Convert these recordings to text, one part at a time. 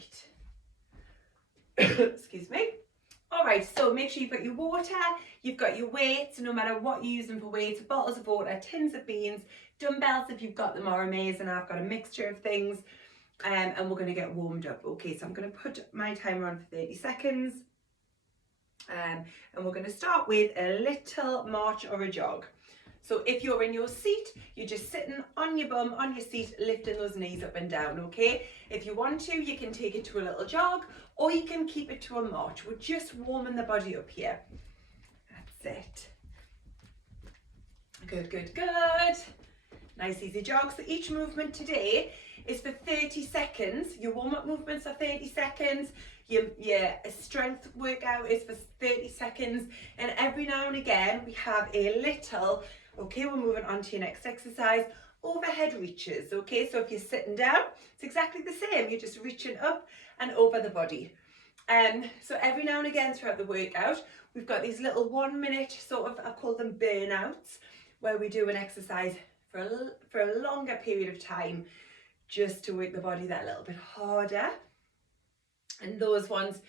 right. Excuse me. All right, so make sure you've got your water, you've got your weights, no matter what you're using for weights, bottles of water, tins of beans, dumbbells if you've got them are amazing. I've got a mixture of things, and we're going to get warmed up. Okay, so I'm going to put my timer on for 30 seconds, and we're going to start with a little march or a jog. So if you're in your seat, you're just sitting on your bum, on your seat, lifting those knees up and down, okay? If you want to, you can take it to a little jog, or you can keep it to a march. We're just warming the body up here. That's it. Good, good, good. Nice easy jog. So each movement today is for 30 seconds. Your warm-up movements are 30 seconds. Your strength workout is for 30 seconds. And every now and again, we have a little, okay, we're moving on to your next exercise, overhead reaches, okay? So if you're sitting down, it's exactly the same. You're just reaching up and over the body. So every now and again throughout the workout, we've got these little 1 minute sort of, I call them burnouts, where we do an exercise for a longer period of time, just to work the body that little bit harder. And those ones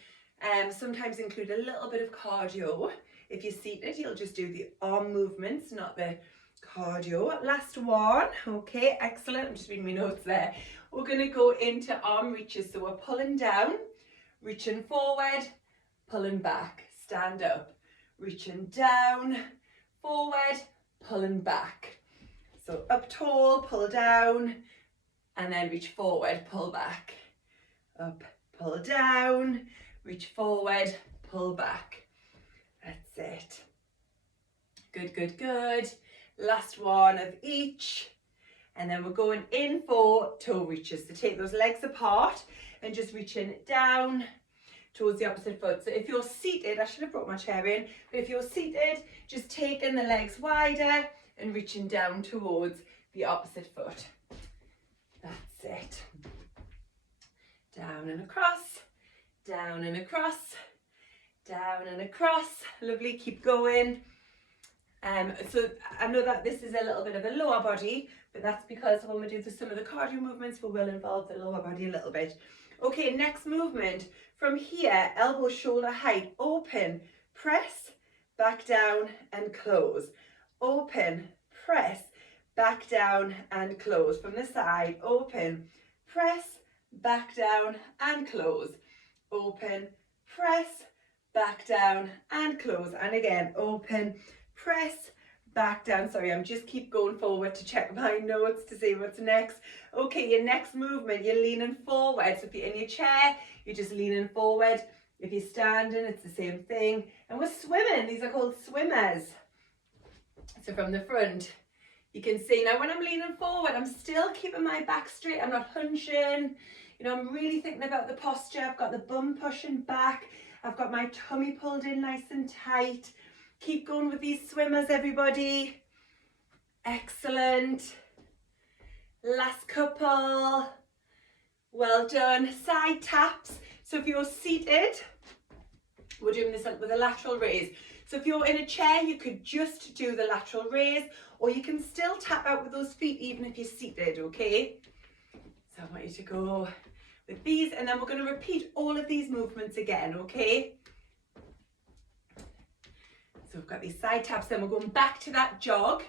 sometimes include a little bit of cardio. If you're seated, you'll just do the arm movements, not the cardio. Last one. Okay, excellent. I'm just reading my notes there. We're going to go into arm reaches. So we're pulling down, reaching forward, pulling back, stand up, reaching down, forward, pulling back. So up tall, pull down, and then reach forward, pull back. Up, pull down, reach forward, pull back. That's it. Good, good, good. Last one of each. And then we're going in for toe reaches. So take those legs apart and just reaching down towards the opposite foot. So if you're seated, I should have brought my chair in, but if you're seated, just taking the legs wider and reaching down towards the opposite foot. That's it. Down and across, down and across, down and across. Lovely, keep going. So I know that this is a little bit of a lower body, but that's because when we do some of the cardio movements, we will involve the lower body a little bit. Okay, next movement. From here, elbow shoulder height, open, press, back down and close. Open, press, back down and close. From the side, open, press, back down and close. Open, press, back down and close. And again, open, press, back down. Sorry, I'm just keep going forward to check my notes to see what's next. Okay, your next movement, you're leaning forward. So if you're in your chair, you're just leaning forward. If you're standing, it's the same thing. And we're swimming. These are called swimmers. So from the front, you can see now when I'm leaning forward, I'm still keeping my back straight. I'm not hunching. You know, I'm really thinking about the posture. I've got the bum pushing back. I've got my tummy pulled in nice and tight. Keep going with these swimmers, everybody. Excellent. Last couple. Well done. Side taps. So if you're seated, we're doing this with a lateral raise. So if you're in a chair, you could just do the lateral raise, or you can still tap out with those feet even if you're seated, okay? So I want you to go with these, and then we're going to repeat all of these movements again, okay? So we've got these side taps, then we're going back to that jog.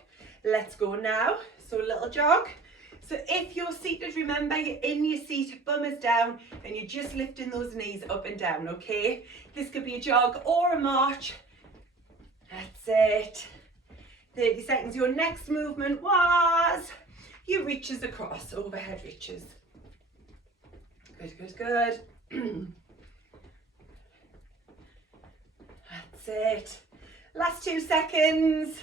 Let's go now. So a little jog. So if you're seated, remember you're in your seat, bum is down, and you're just lifting those knees up and down, okay? This could be a jog or a march. That's it. 30 seconds. Your next movement was your reaches across, overhead reaches. Good, good, good. That's it. Last 2 seconds.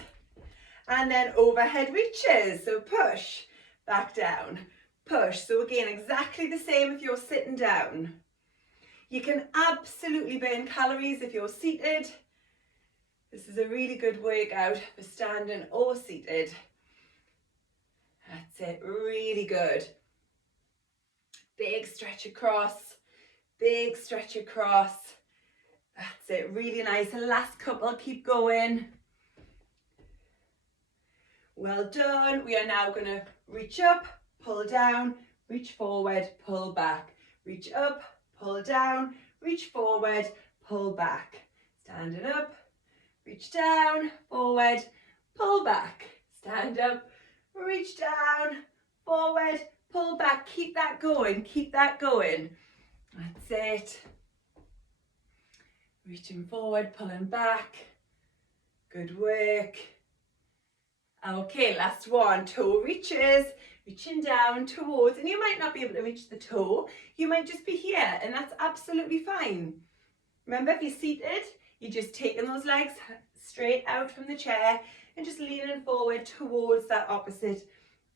And then overhead reaches. So push, back down, push. So again, exactly the same if you're sitting down. You can absolutely burn calories if you're seated. This is a really good workout for standing or seated. That's it, really good. Big stretch across, big stretch across. That's it, really nice. Last couple, keep going. Well done. We are now going to reach up, pull down, reach forward, pull back. Reach up, pull down, reach forward, pull back. Standing up, reach down, forward, pull back. Stand up, reach down, forward, pull back. Keep that going, keep that going. That's it. Reaching forward, pulling back. Good work. Okay, last one. Toe reaches, reaching down towards, and you might not be able to reach the toe. You might just be here, and that's absolutely fine. Remember, if you're seated, you're just taking those legs straight out from the chair and just leaning forward towards that opposite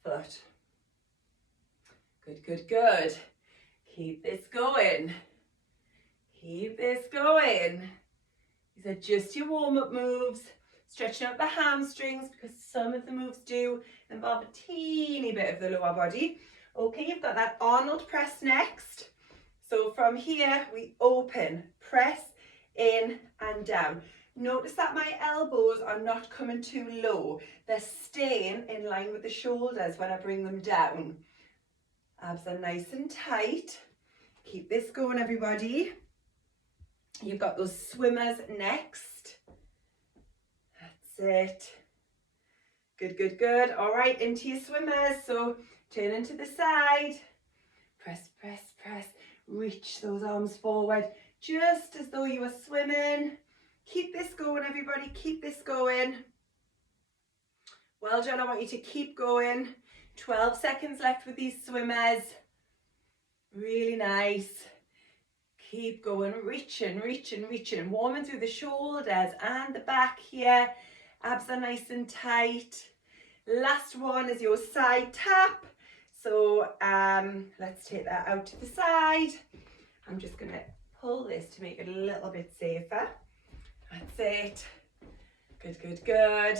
foot. Good, good, good. Keep this going. Keep this going. These are just your warm-up moves. Stretching out the hamstrings because some of the moves do involve a teeny bit of the lower body. Okay, you've got that Arnold press next. So from here, we open, press in and down. Notice that my elbows are not coming too low. They're staying in line with the shoulders when I bring them down. Abs are nice and tight. Keep this going, everybody. You've got those swimmers next. That's it. Good, good, good. All right, into your swimmers. So turn into the side. Press, press, press. Reach those arms forward, just as though you were swimming. Keep this going, everybody. Keep this going. Well done. I want you to keep going. 12 seconds left with these swimmers. Really nice. Keep going, reaching, reaching, reaching. Warming through the shoulders and the back here. Abs are nice and tight. Last one is your side tap. So let's take that out to the side. I'm just going to pull this to make it a little bit safer. That's it. Good, good, good.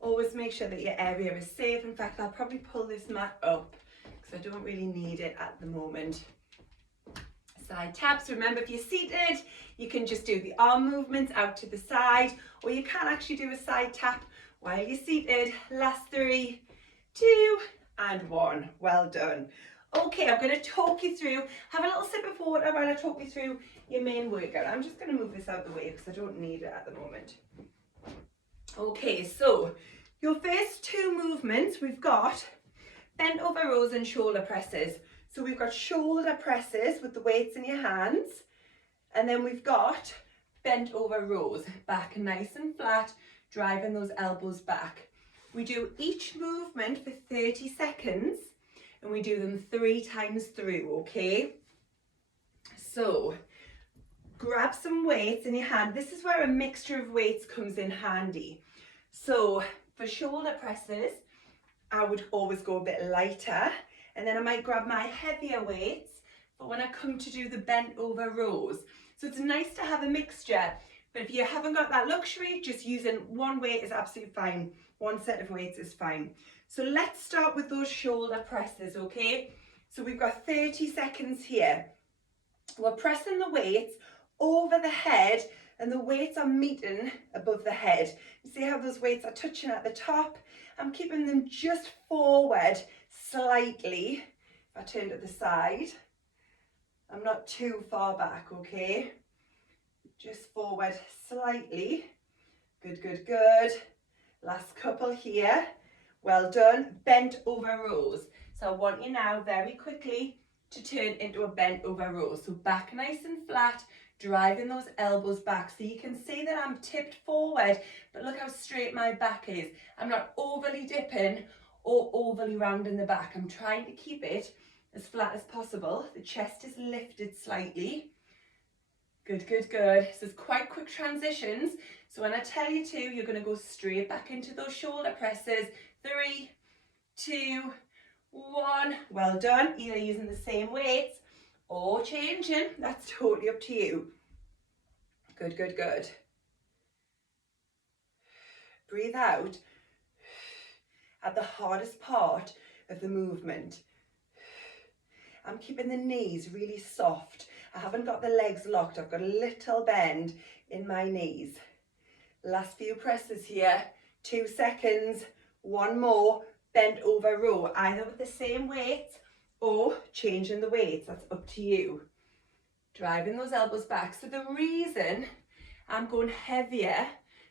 Always make sure that your area is safe. In fact, I'll probably pull this mat up because I don't really need it at the moment. Side taps. Remember, if you're seated, you can just do the arm movements out to the side, or you can actually do a side tap while you're seated. Last 3, 2, and 1. Well done. Okay, I'm going to talk you through, have a little sip of water while I talk you through your main workout. I'm just going to move this out of the way because I don't need it at the moment. Okay, so your first 2 movements, we've got bent over rows and shoulder presses. So we've got shoulder presses with the weights in your hands, and then we've got bent over rows, back nice and flat, driving those elbows back. We do each movement for 30 seconds, and we do them 3 times through, okay? So grab some weights in your hand. This is where a mixture of weights comes in handy. So for shoulder presses, I would always go a bit lighter, and then I might grab my heavier weights for when I come to do the bent over rows. So it's nice to have a mixture, but if you haven't got that luxury, just using one weight is absolutely fine. One set of weights is fine. So let's start with those shoulder presses, okay? So we've got 30 seconds here. We're pressing the weights over the head, and the weights are meeting above the head. You see how those weights are touching at the top? I'm keeping them just forward slightly. If I turn to the side, I'm not too far back, okay? Just forward slightly. Good, good, good. Last couple here. Well done. Bent over rows. So I want you now very quickly to turn into a bent over row. So back nice and flat, driving those elbows back. So you can see that I'm tipped forward, but look how straight my back is. I'm not overly dipping or overly round in the back. I'm trying to keep it as flat as possible. The chest is lifted slightly. Good, good, good. So it's quite quick transitions. So when I tell you to, you're going to go straight back into those shoulder presses. 3, 2, 1. Well done. Either using the same weights or changing. That's totally up to you. Good, good, good. Breathe out at the hardest part of the movement. I'm keeping the knees really soft. I haven't got the legs locked. I've got a little bend in my knees. Last few presses here. 2 seconds. 1 more. Bent over row, either with the same weight or changing the weights. That's up to you. Driving those elbows back. So the reason I'm going heavier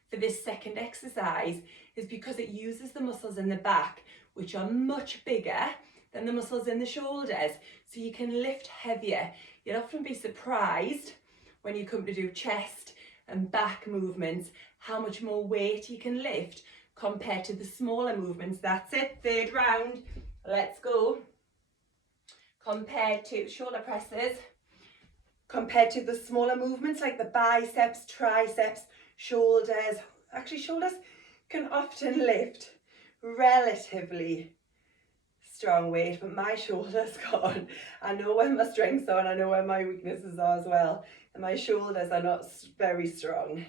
for this second exercise is because it uses the muscles in the back, which are much bigger than the muscles in the shoulders. So you can lift heavier. You'll often be surprised when you come to do chest and back movements, how much more weight you can lift compared to the smaller movements. That's it, third round, let's go. Compared to shoulder presses, compared to the smaller movements like the biceps, triceps, shoulders. Actually, shoulders can often lift relatively strong weight, but my shoulders can't. I know where my strengths are and I know where my weaknesses are as well. And my shoulders are not very strong.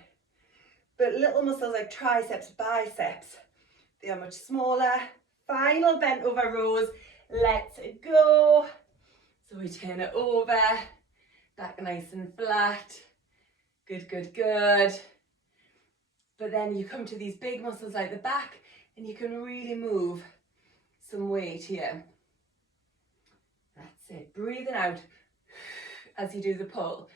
But little muscles like triceps, biceps, they are much smaller. Final bent over rows. Let's go. So we turn it over, back nice and flat. Good, good, good. But then you come to these big muscles like the back and you can really move some weight here. That's it. Breathing out as you do the pull.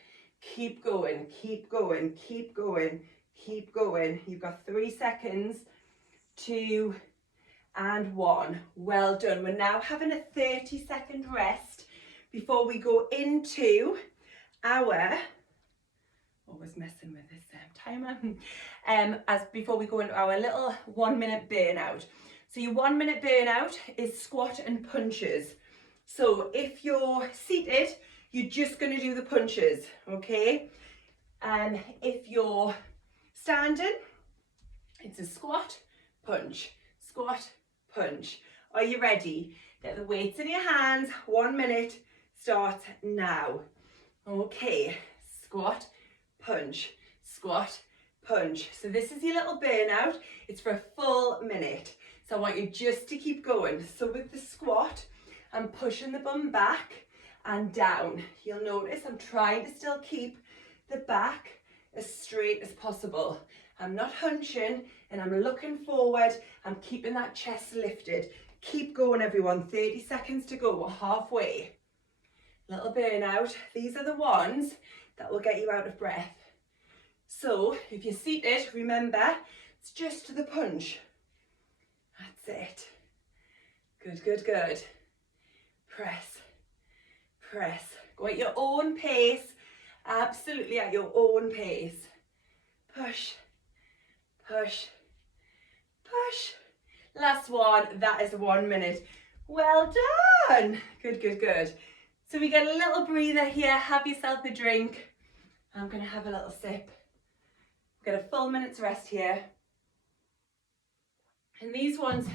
Keep going, keep going, keep going, keep going. You've got 3 seconds, 2 and 1. Well done. We're now having a 30-second rest before we go into our, always messing with this timer, before we go into our little 1-minute burnout. So your 1-minute burnout is squat and punches. So if you're seated, you're just going to do the punches, okay? And if you're standing, it's a squat, punch, squat, punch. Are you ready? Get the weights in your hands. 1 minute starts now. Okay, squat, punch, squat, punch. So this is your little burnout. It's for a full minute. So I want you just to keep going. So with the squat, I'm pushing the bum back and down. You'll notice I'm trying to still keep the back as straight as possible. I'm not hunching and I'm looking forward. I'm keeping that chest lifted. Keep going, everyone. 30 seconds to go. We're halfway. Little burnout. These are the ones that will get you out of breath. So if you're seated, remember, it's just the punch. That's it. Good, good, good. Press, press. Go at your own pace. Absolutely at your own pace. Push, push, push. Last one. That is 1 minute. Well done. Good, good, good. So we get a little breather here. Have yourself a drink. I'm going to have a little sip. Get a full minute's rest here. And these ones,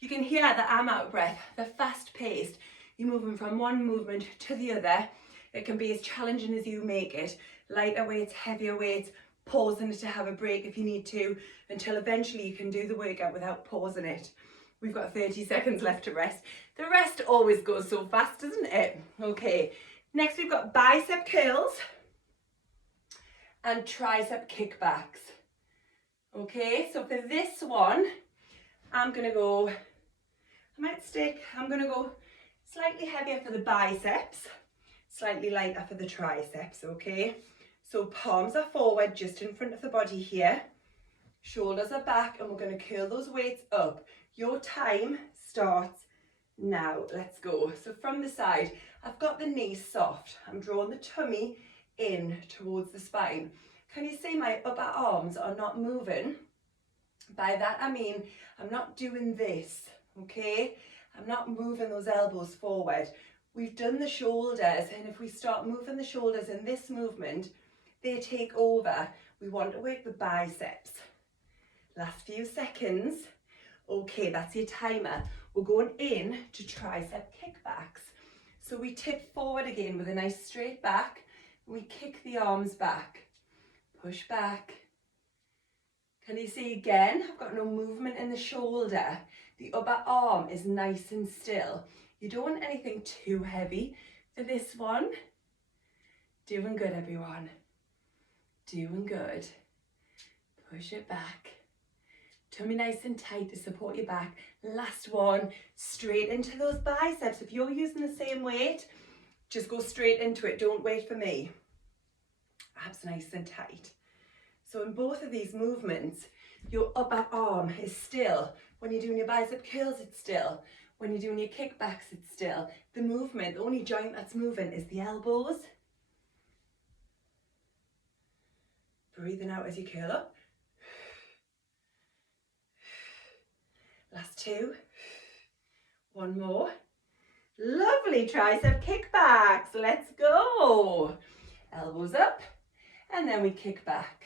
you can hear that I'm out of breath. They're fast paced. You're moving from one movement to the other. It can be as challenging as you make it. Lighter weights, heavier weights, pausing it to have a break if you need to, until eventually you can do the workout without pausing it. We've got 30 seconds left to rest. The rest always goes so fast, doesn't it? Okay, next we've got bicep curls and tricep kickbacks. Okay, so for this one, I'm gonna go slightly heavier for the biceps, slightly lighter for the triceps, okay? So palms are forward, just in front of the body here. Shoulders are back, and we're gonna curl those weights up. Your time starts now. Let's go. So from the side, I've got the knees soft. I'm drawing the tummy in towards the spine. Can you see my upper arms are not moving? By that I mean I'm not doing this, okay? I'm not moving those elbows forward. We've done the shoulders, and if we start moving the shoulders in this movement, they take over. We want to work the biceps. Last few seconds. Okay, that's your timer. We're going in to tricep kickbacks. So we tip forward again with a nice straight back. We kick the arms back. Push back. Can you see again? I've got no movement in the shoulder. The upper arm is nice and still. You don't want anything too heavy for this one. Doing good, everyone. Doing good. Push it back. Tummy nice and tight to support your back. Last one, straight into those biceps. If you're using the same weight, Just go straight into it, don't wait for me. Abs nice and tight. So in both of these movements, your upper arm is still. When you're doing your bicep curls, it's still. When you're doing your kickbacks, it's still. The movement, the only joint that's moving is the elbows. Breathing out as you curl up. Last two. One more. Lovely tricep kickbacks. Let's go. Elbows up, and then we kick back.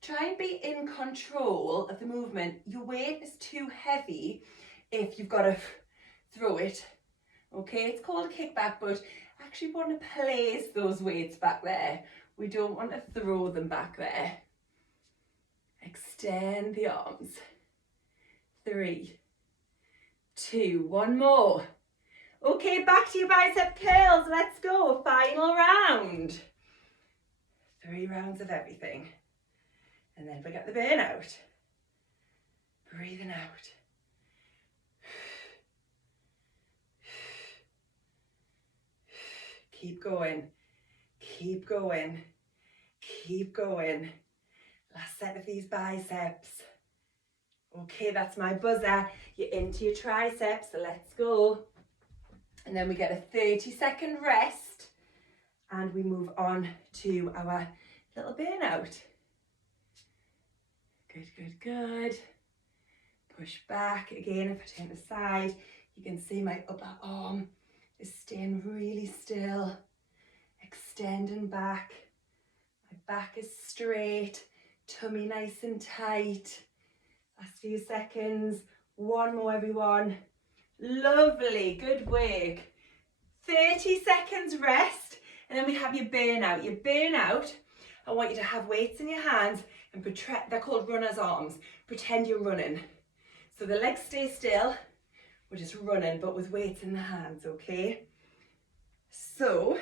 Try and be in control of the movement. Your weight is too heavy if you've got to throw it. Okay, it's called a kickback, but actually want to place those weights back there. We don't want to throw them back there. Extend the arms. 3, 2, one more. Okay, back to your bicep curls. Let's go. Final round. 3 rounds of everything. And then forget the burnout. Breathing out. Keep going. Keep going. Keep going. Last set of these biceps. Okay, that's my buzzer. You're into your triceps, so let's go. And then we get a 30-second rest. And we move on to our little burnout. Good, good, good. Push back. Again, if I turn the side, you can see my upper arm is staying really still. Extending back. My back is straight. Tummy nice and tight. Last few seconds. One more, everyone. Lovely. Good work. 30 seconds rest. And then we have your burnout. Your burnout, I want you to have weights in your hands and they're called runner's arms. Pretend you're running. So the legs stay still. We're just running, but with weights in the hands, okay? So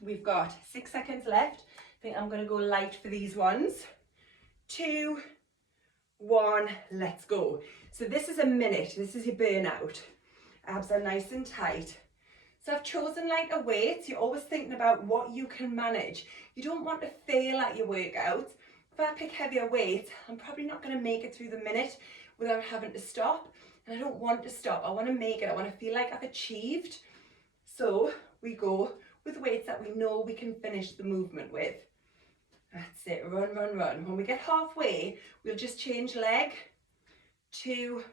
we've got 6 seconds left. I think I'm going to go light for these ones. 2, 1, let's go. So this is a minute. This is your burnout. Abs are nice and tight. So I've chosen lighter weights. You're always thinking about what you can manage. You don't want to fail at your workouts. If I pick heavier weights, I'm probably not going to make it through the minute without having to stop. And I don't want to stop. I want to make it. I want to feel like I've achieved. So we go with weights that we know we can finish the movement with. That's it. Run, run, run. When we get halfway, we'll just change leg. 2,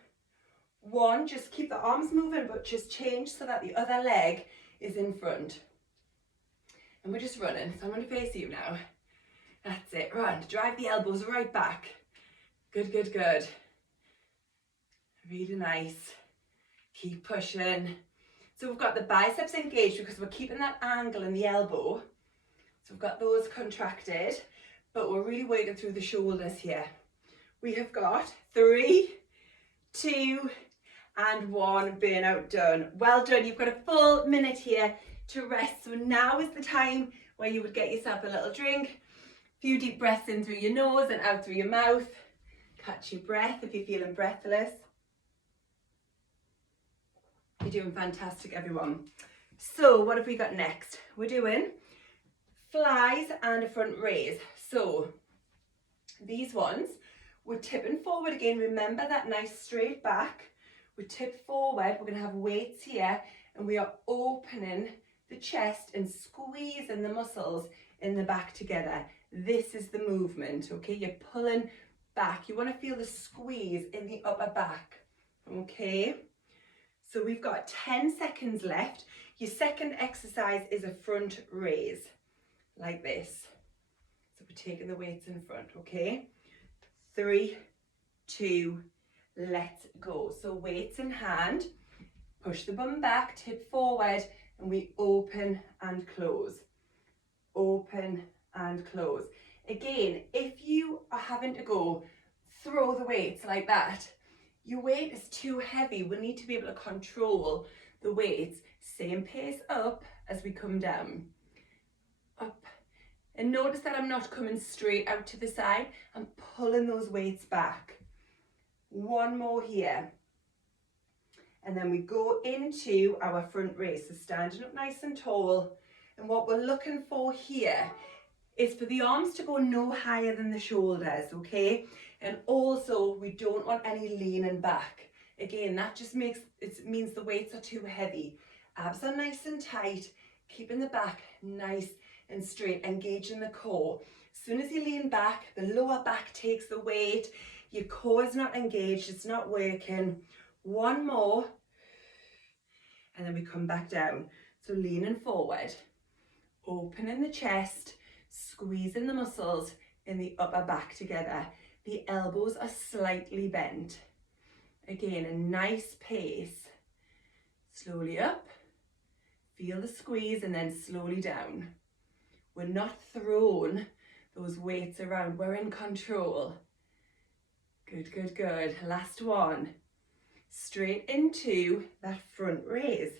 1. Just keep the arms moving, but just change so that the other leg is in front. And we're just running. So I'm going to face you now. That's it. Run. Drive the elbows right back. Good, good, good. Really nice. Keep pushing. So we've got the biceps engaged because we're keeping that angle in the elbow. So we've got those contracted, but we're really working through the shoulders here. We have got 3, 2, and 1. Burnout done. Well done. You've got a full minute here to rest. So now is the time where you would get yourself a little drink. A few deep breaths in through your nose and out through your mouth. Catch your breath if you're feeling breathless. You're doing fantastic, everyone. So what have we got next? We're doing flies and a front raise. So these ones, we're tipping forward again. Remember that nice straight back. We tip forward. We're going to have weights here, and we are opening the chest and squeezing the muscles in the back together. This is the movement, okay? You're pulling back. You want to feel the squeeze in the upper back, okay? So we've got 10 seconds left. Your second exercise is a front raise, like this. So we're taking the weights in front, okay? 3, 2, let's go. So weights in hand, push the bum back, tip forward, and we open and close. Open and close. Again, if you are having to go throw the weights like that, your weight is too heavy. We need to be able to control the weights. Same pace up as we come down. Up. And notice that I'm not coming straight out to the side. I'm pulling those weights back. One more here. And then we go into our front raise. So standing up nice and tall. And what we're looking for here is for the arms to go no higher than the shoulders, okay? And also we don't want any leaning back. Again, that just means the weights are too heavy. Abs are nice and tight, keeping the back nice and straight, engaging the core. As soon as you lean back, the lower back takes the weight, your core is not engaged, it's not working. One more, and then we come back down. So leaning forward, opening the chest, squeezing the muscles in the upper back together. The elbows are slightly bent. Again, a nice pace. Slowly up, feel the squeeze, and then slowly down. We're not throwing those weights around, we're in control. Good, good, good. Last one. Straight into that front raise.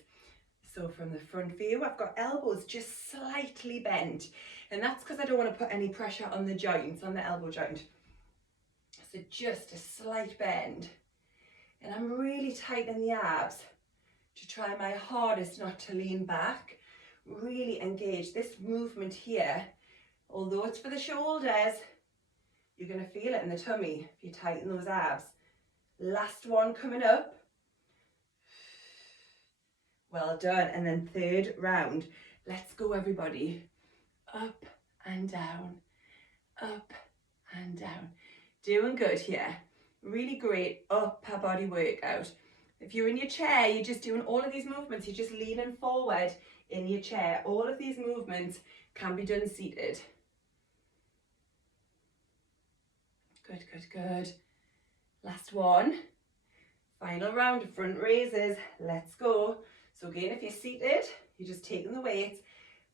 So from the front view, I've got elbows just slightly bent. And that's because I don't want to put any pressure on the joints, on the elbow joint. So just a slight bend. And I'm really tightening the abs to try my hardest not to lean back. Really engage this movement here. Although it's for the shoulders, you're going to feel it in the tummy if you tighten those abs. Last one coming up. Well done. And then third round. Let's go, everybody. Up and down, up and down. Doing good here. Really great upper body workout. If you're in your chair, you're just doing all of these movements. You're just leaning forward in your chair. All of these movements can be done seated. Good, good, good. Last one. Final round of front raises. Let's go. So again, if you're seated, you're just taking the weights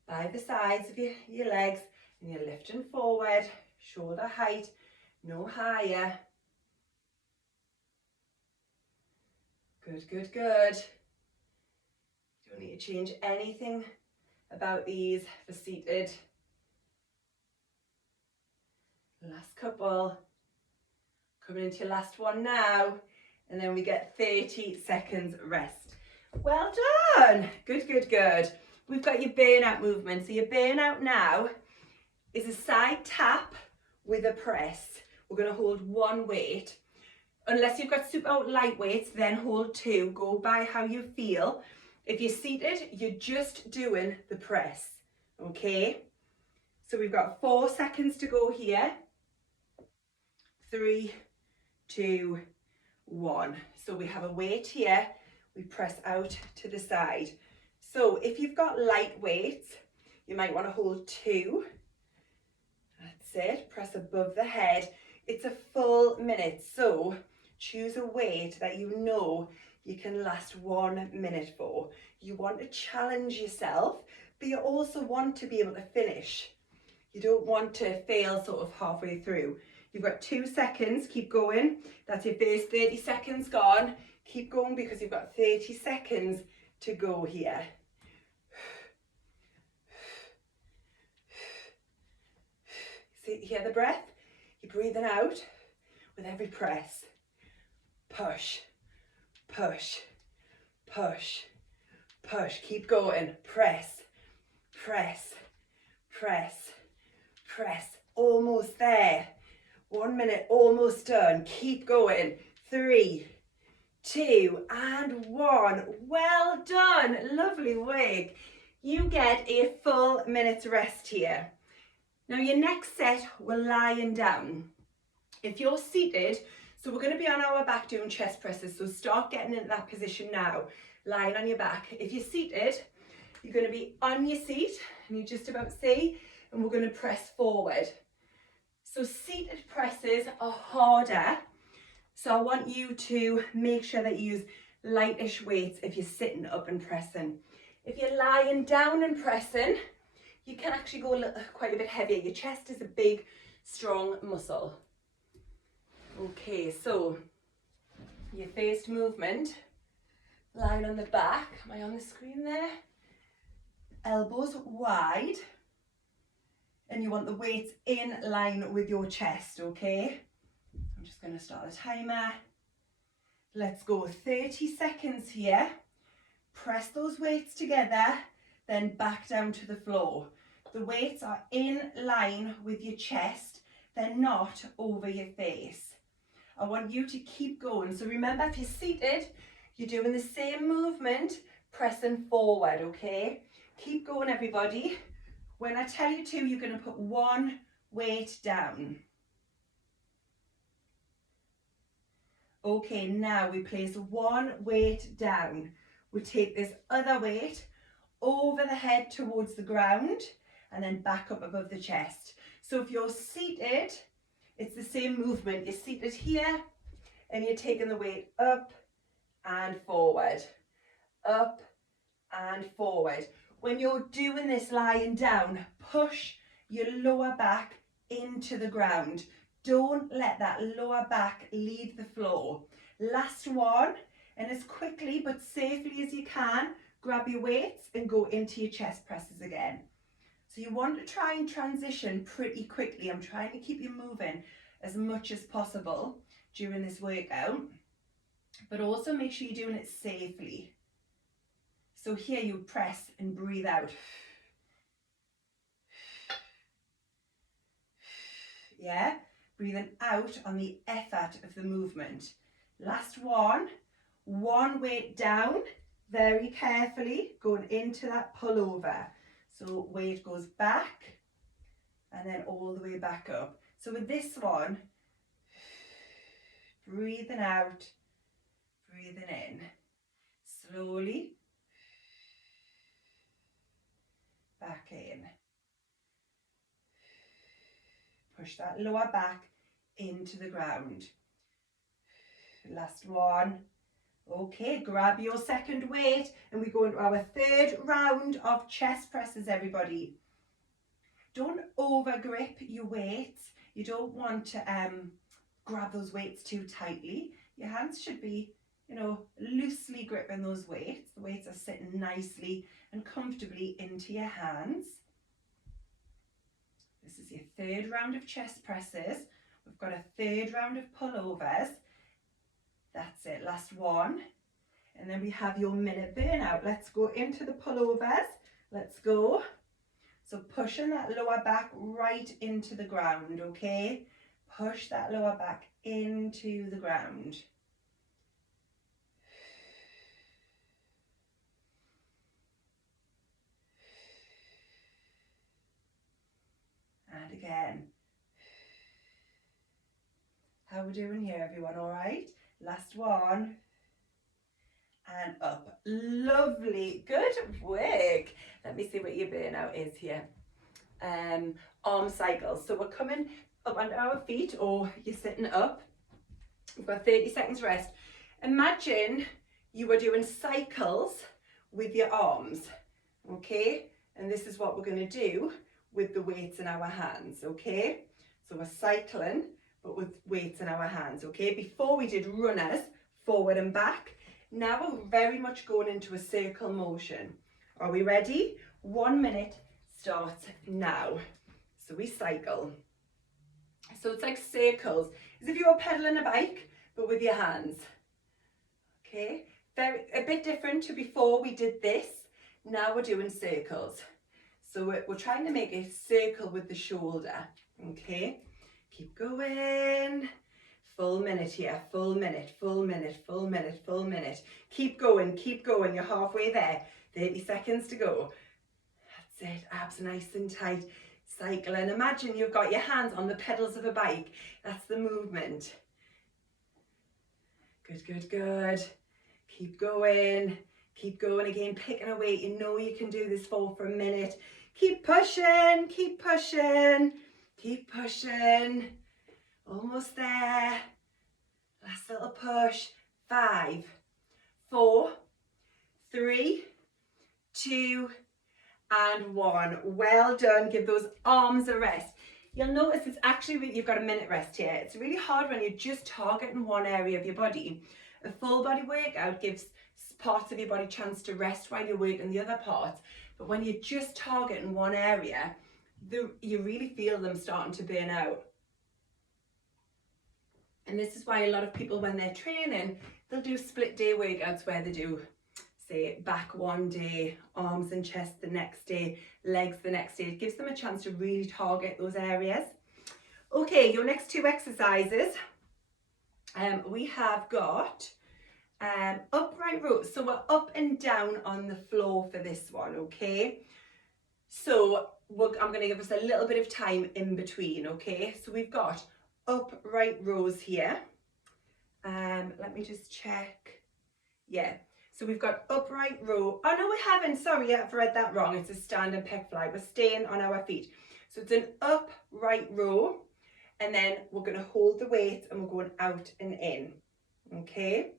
by the sides of your legs and you're lifting forward, shoulder height, no higher. Good, good, good. Don't need to change anything about these for seated. Last couple. Coming into your last one now, and then we get 30 seconds rest. Well done. Good, good, good. We've got your burnout movement. So your burnout now is a side tap with a press. We're going to hold one weight. Unless you've got super light weights, then hold two. Go by how you feel. If you're seated, you're just doing the press. Okay? So we've got 4 seconds to go here. 3, 2, 1. So we have a weight here. We press out to the side. So if you've got light weights, you might want to hold 2. That's it. Press above the head. It's a full minute. So choose a weight that you know you can last 1 minute for. You want to challenge yourself, but you also want to be able to finish. You don't want to fail sort of halfway through. You've got 2 seconds, keep going. That's your first 30 seconds gone. Keep going because you've got 30 seconds to go here. See, hear the breath? You're breathing out with every press. Push, push, push, push. Keep going. Press, press, press, press. Almost there. 1 minute, almost done. Keep going. 3, 2, and 1. Well done. Lovely work. You get a full minute's rest here. Now your next set, we're lying down. If you're seated, so we're going to be on our back doing chest presses, so start getting into that position now, lying on your back. If you're seated, you're going to be on your seat, and you just about see, and we're going to press forward. So seated presses are harder, so I want you to make sure that you use lightish weights if you're sitting up and pressing. If you're lying down and pressing, you can actually go quite a bit heavier. Your chest is a big, strong muscle. Okay, so your first movement, lying on the back. Am I on the screen there? Elbows wide. And you want the weights in line with your chest, okay? I'm just going to start the timer. Let's go 30 seconds here. Press those weights together, then back down to the floor. The weights are in line with your chest. They're not over your face. I want you to keep going. So remember, if you're seated, you're doing the same movement, pressing forward, okay? Keep going, everybody. When I tell you to, you're going to put one weight down. Okay, now we place one weight down. We take this other weight over the head towards the ground and then back up above the chest. So if you're seated, it's the same movement. You're seated here and you're taking the weight up and forward, up and forward. When you're doing this lying down, push your lower back into the ground. Don't let that lower back leave the floor. Last one, and as quickly but safely as you can, grab your weights and go into your chest presses again. So you want to try and transition pretty quickly. I'm trying to keep you moving as much as possible during this workout, but also make sure you're doing it safely. So here you press and breathe out. Yeah, breathing out on the effort of the movement. Last one weight down, very carefully, going into that pullover. So weight goes back and then all the way back up. So with this one, breathing out, breathing in. Slowly, back in. Push that lower back into the ground. Last one. Okay, grab your second weight and we go into our third round of chest presses, everybody. Don't over grip your weights. You don't want to grab those weights too tightly. Your hands should be, loosely gripping those weights. The weights are sitting nicely and comfortably into your hands. This is your third round of chest presses. We've got a third round of pullovers. That's it, last one. And then we have your minute burnout. Let's go into the pullovers. Let's go. So pushing that lower back right into the ground, okay? Push that lower back into the ground. And again. How are we doing here, everyone? All right? Last one. And up. Lovely. Good work. Let me see what your burnout is here. Arm cycles. So we're coming up on our feet, or you're sitting up. We've got 30 seconds rest. Imagine you were doing cycles with your arms, okay? And this is what we're going to do with the weights in our hands, okay? So we're cycling, but with weights in our hands, okay? Before we did runners, forward and back. Now we're very much going into a circle motion. Are we ready? 1 minute starts now. So we cycle. So it's like circles, as if you were pedaling a bike, but with your hands. Okay, a bit different to before we did this. Now we're doing circles. So we're trying to make a circle with the shoulder. Okay, keep going. Full minute here, full minute, full minute, full minute, full minute. Keep going, you're halfway there. 30 seconds to go. That's it, abs nice and tight. Cycling. Imagine you've got your hands on the pedals of a bike. That's the movement. Good, good, good. Keep going again, picking a weight you know you can do this for a minute. Keep pushing, keep pushing, keep pushing. Almost there. Last little push. 5, 4, 3, 2, and 1. Well done. Give those arms a rest. You'll notice it's actually, you've got a minute rest here. It's really hard when you're just targeting one area of your body. A full body workout gives parts of your body a chance to rest while you're working the other parts. But when you're just targeting one area, you really feel them starting to burn out. And this is why a lot of people, when they're training, they'll do split day workouts where they do, say, back one day, arms and chest the next day, legs the next day. It gives them a chance to really target those areas. Okay, your next two exercises, we have got upright rows. So we're up and down on the floor for this one, okay? So I'm going to give us a little bit of time in between, okay? So we've got upright rows here. Let me just check. Yeah, so we've got upright row. Oh no, we haven't. Sorry, I've read that wrong. It's a stand and pec fly. We're staying on our feet. So it's an upright row, and then we're going to hold the weight and we're going out and in, okay?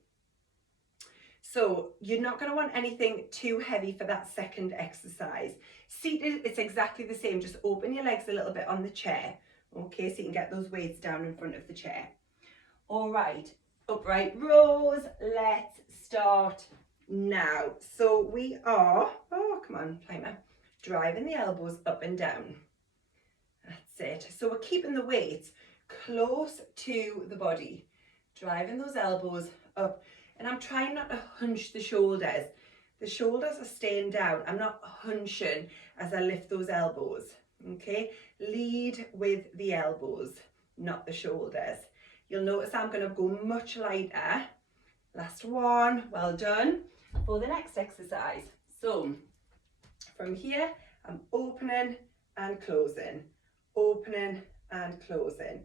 So you're not going to want anything too heavy for that second exercise. Seated, it's exactly the same. Just open your legs a little bit on the chair, okay, so you can get those weights down in front of the chair. All right, upright rows, let's start now. So we are, oh, come on, climber, driving the elbows up and down. That's it. So we're keeping the weights close to the body, driving those elbows up. And I'm trying not to hunch the shoulders. The shoulders are staying down. I'm not hunching as I lift those elbows, okay? Lead with the elbows, not the shoulders. You'll notice I'm going to go much lighter. Last one, well done. For the next exercise. So from here, I'm opening and closing, opening and closing.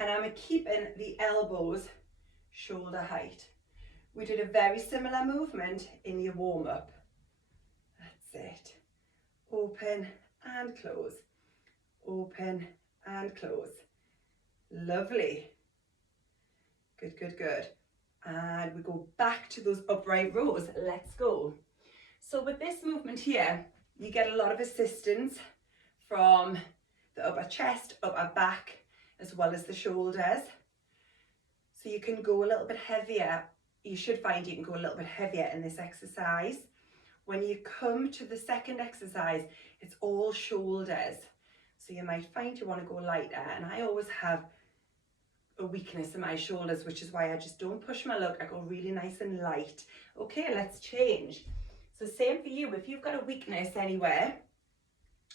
And I'm keeping the elbows shoulder height. We did a very similar movement in your warm-up. That's it. Open and close. Open and close. Lovely. Good, good, good. And we go back to those upright rows. Let's go. So with this movement here, you get a lot of assistance from the upper chest, upper back, as well as the shoulders. So you can go a little bit heavier. You should find you can go a little bit heavier in this exercise. When you come to the second exercise, it's all shoulders. So you might find you want to go lighter. And I always have a weakness in my shoulders, which is why I just don't push my luck. I go really nice and light. Okay, let's change. So same for you. If you've got a weakness anywhere,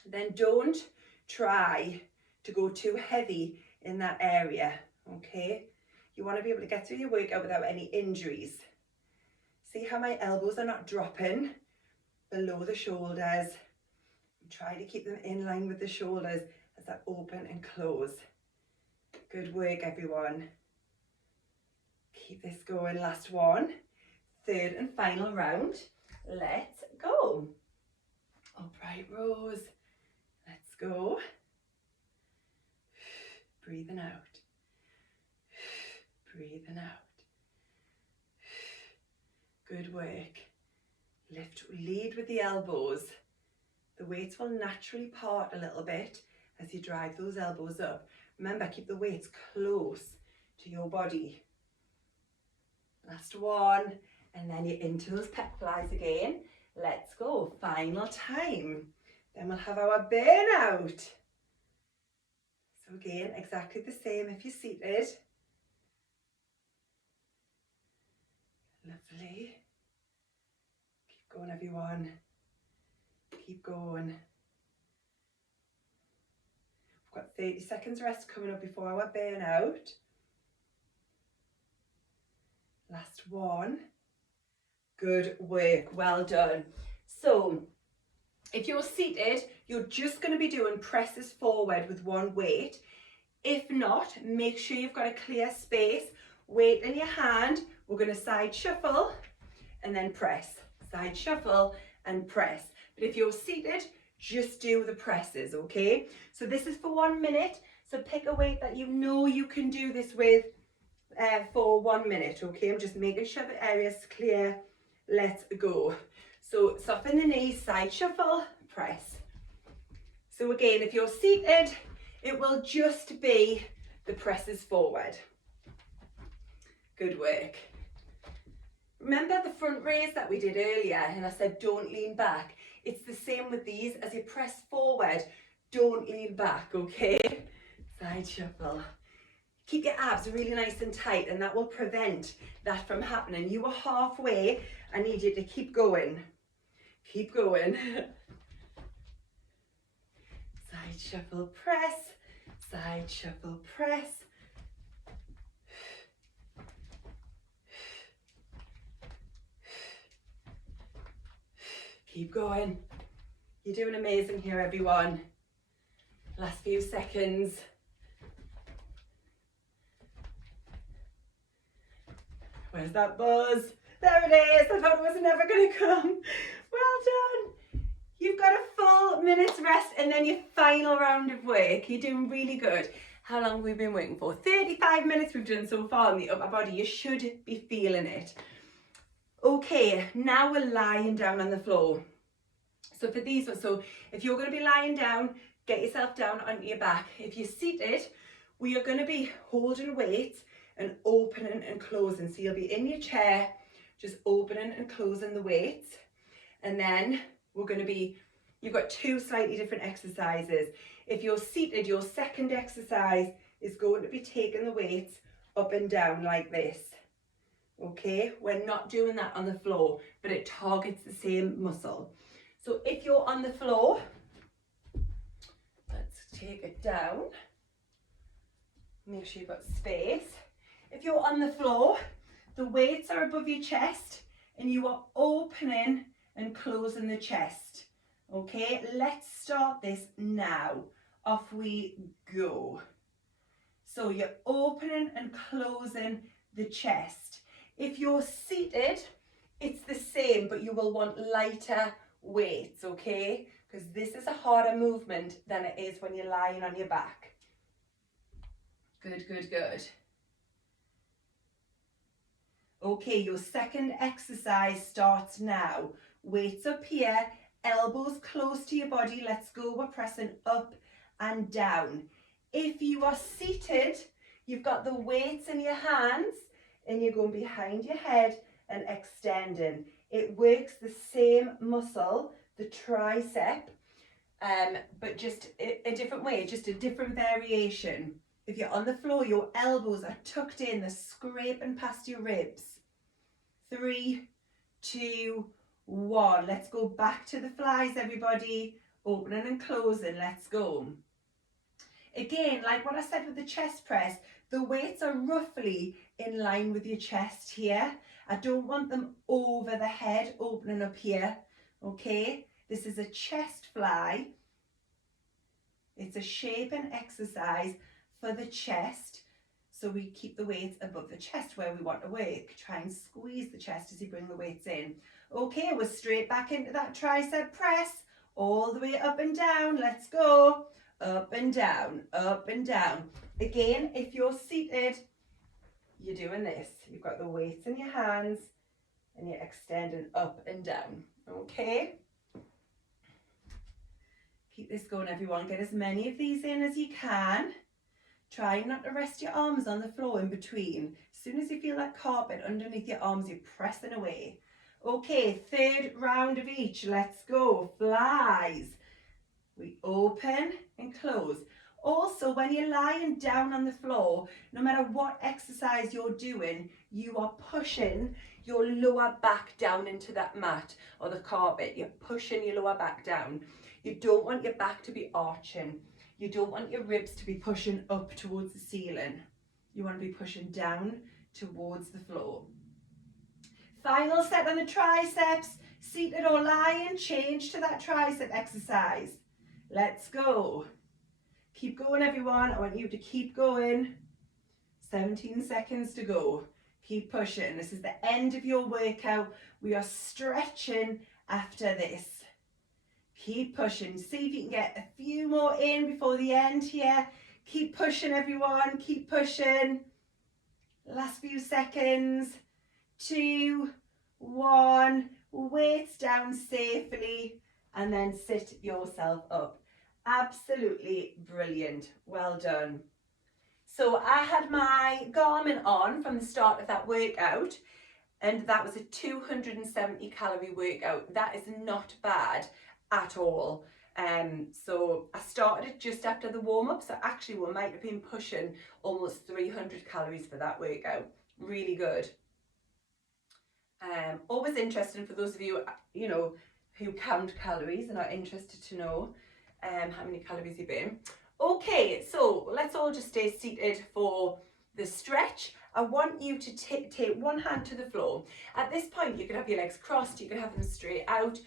then don't try to go too heavy in that area, okay? You want to be able to get through your workout without any injuries. See how my elbows are not dropping below the shoulders. Try to keep them in line with the shoulders as I open and close. Good work, everyone. Keep this going. Last one. Third and final round. Let's go. Upright rows. Let's go. Breathing out. Breathing out. Good work. Lift, lead with the elbows. The weights will naturally part a little bit as you drive those elbows up. Remember, keep the weights close to your body. Last one, and then you're into those pec flies again. Let's go. Final time. Then we'll have our burnout. So again, exactly the same if you're seated. Lovely. Keep going, everyone. Keep going. We've got 30 seconds rest coming up before our burnout. Last one. Good work. Well done. So, if you're seated, you're just going to be doing presses forward with one weight. If not, make sure you've got a clear space. Weight in your hand. We're going to side shuffle and then press. Side shuffle and press. But if you're seated, just do the presses, okay? So this is for 1 minute. So pick a weight that you know you can do this with for 1 minute, okay? I'm just making sure the area's clear. Let's go. So soften the knees, side shuffle, press. So again, if you're seated, it will just be the presses forward. Good work. Remember the front raise that we did earlier, and I said don't lean back. It's the same with these. As you press forward, don't lean back, okay? Side shuffle. Keep your abs really nice and tight, and that will prevent that from happening. You are halfway. I need you to keep going. Keep going. Side shuffle press, side shuffle press. Keep going. You're doing amazing here, everyone. Last few seconds. Where's that buzz? There it is. I thought it was never going to come. Well done. You've got a full minute's rest and then your final round of work. You're doing really good. How long have we been waiting for? 35 minutes we've done so far on the upper body. You should be feeling it. Okay, now we're lying down on the floor. So for these ones, so if you're going to be lying down, get yourself down onto your back. If you're seated, we are going to be holding weights and opening and closing. So you'll be in your chair, just opening and closing the weights. And then we're going to be, you've got two slightly different exercises. If you're seated, your second exercise is going to be taking the weights up and down like this. Okay, we're not doing that on the floor, but it targets the same muscle. So if you're on the floor, let's take it down. Make sure you've got space. If you're on the floor, the weights are above your chest and you are opening and closing the chest. Okay, let's start this now. Off we go. So you're opening and closing the chest. If you're seated, it's the same, but you will want lighter weights, okay? Because this is a harder movement than it is when you're lying on your back. Good, good, good. Okay, your second exercise starts now. Weights up here, elbows close to your body. Let's go, we're pressing up and down. If you are seated, you've got the weights in your hands and you're going behind your head and extending. It works the same muscle, the tricep, but just a different way, just a different variation. If you're on the floor, your elbows are tucked in, they're scraping past your ribs. 3, 2, 1. Let's go back to the flies, everybody. Opening and closing, let's go. Again, like what I said with the chest press, the weights are roughly in line with your chest here. I don't want them over the head, opening up here, okay? This is a chest fly. It's a shaping exercise for the chest. So we keep the weights above the chest where we want to work. Try and squeeze the chest as you bring the weights in. Okay, we're straight back into that tricep press. All the way up and down. Let's go. Up and down, up and down. Again, if you're seated, you're doing this. You've got the weights in your hands and you're extending up and down. Okay? Keep this going, everyone. Get as many of these in as you can. Try not to rest your arms on the floor in between. As soon as you feel that carpet underneath your arms, you're pressing away. Okay, third round of each. Let's go. Flies. We open and close. Also, when you're lying down on the floor, no matter what exercise you're doing, you are pushing your lower back down into that mat or the carpet. You're pushing your lower back down. You don't want your back to be arching. You don't want your ribs to be pushing up towards the ceiling. You want to be pushing down towards the floor. Final set on the triceps. Seated or lying, change to that tricep exercise. Let's go. Keep going, everyone. I want you to keep going. 17 seconds to go. Keep pushing. This is the end of your workout. We are stretching after this. Keep pushing. See if you can get a few more in before the end here. Keep pushing, everyone. Keep pushing. Last few seconds. 2, 1. Weights down safely and then sit yourself up. Absolutely brilliant. Well done. So I had my Garmin on from the start of that workout, and that was a 270 calorie workout. That is not bad at all. So I started it just after the warm-up, so actually we might have been pushing almost 300 calories for that workout. Really good. Always interesting for those of you, you know, who count calories and are interested to know how many calories you burn. Okay, so let's all just stay seated for the stretch. I want you to take one hand to the floor. At this point, you can have your legs crossed, you can have them straight out.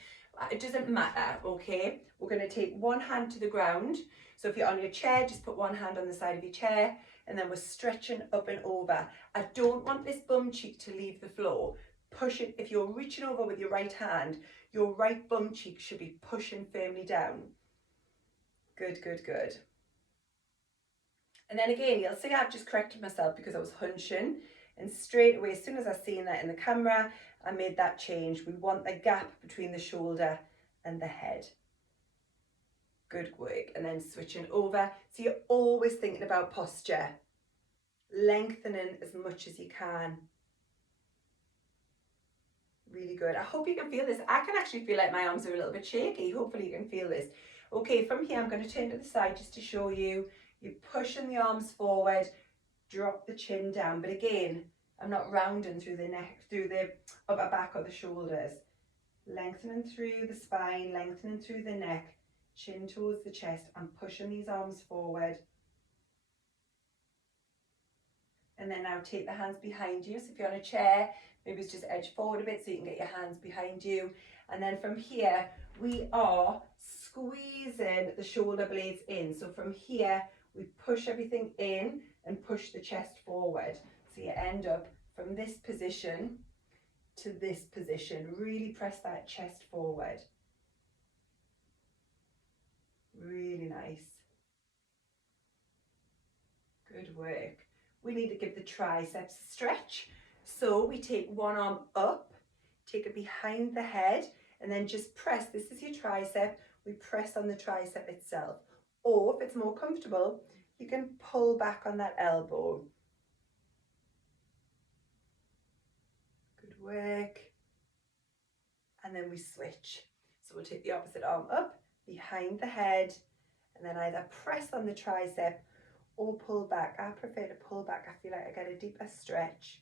It doesn't matter, okay? We're going to take one hand to the ground. So if you're on your chair, just put one hand on the side of your chair, and then we're stretching up and over. I don't want this bum cheek to leave the floor. Push it. If you're reaching over with your right hand, your right bum cheek should be pushing firmly down. Good, good, good. And then again, you'll see I've just corrected myself because I was hunching, and straight away, as soon as I seen that in the camera, I made that change. We want the gap between the shoulder and the head. Good work. And then switching over. So you're always thinking about posture. Lengthening as much as you can. Really good. I hope you can feel this. I can actually feel like my arms are a little bit shaky. Hopefully you can feel this. Okay, from here I'm going to turn to the side just to show you. You're pushing the arms forward, drop the chin down. But again, I'm not rounding through the neck, through the upper back or the shoulders. Lengthening through the spine, lengthening through the neck, chin towards the chest. I'm pushing these arms forward. And then now take the hands behind you. So if you're on a chair, maybe it's just edge forward a bit so you can get your hands behind you. And then from here, we are squeezing the shoulder blades in. So from here, we push everything in and push the chest forward. So you end up from this position to this position. Really press that chest forward. Really nice. Good work. We need to give the triceps a stretch. So we take one arm up, take it behind the head, and then just press. This is your tricep. We press on the tricep itself. Or if it's more comfortable, you can pull back on that elbow. Good work. And then we switch. So we'll take the opposite arm up, behind the head, and then either press on the tricep or pull back. I prefer to pull back. I feel like I get a deeper stretch.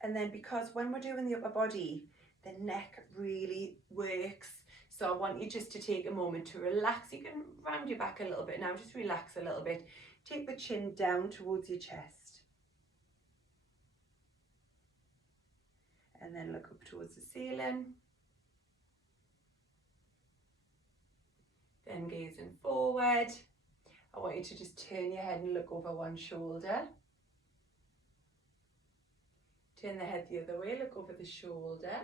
And then because when we're doing the upper body, the neck really works. So I want you just to take a moment to relax. You can round your back a little bit now, just relax a little bit. Take the chin down towards your chest. And then look up towards the ceiling. Then gazing forward. I want you to just turn your head and look over one shoulder. Turn the head the other way, look over the shoulder.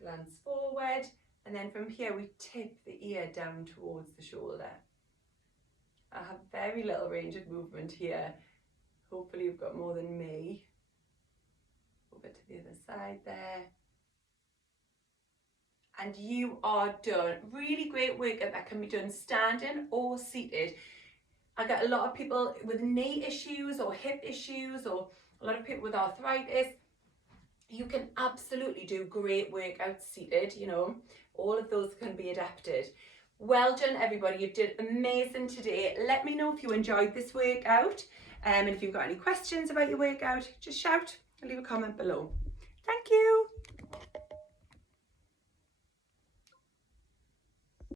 Glance forward, and then from here we tip the ear down towards the shoulder. I have very little range of movement here. Hopefully you've got more than me. Over to the other side there. And you are done. Really great workout that can be done standing or seated. I get a lot of people with knee issues or hip issues, or a lot of people with arthritis. You can absolutely do great workouts seated, you know, all of those can be adapted. Well done everybody, you did amazing today. Let me know if you enjoyed this workout, and if you've got any questions about your workout, just shout or leave a comment below. Thank you.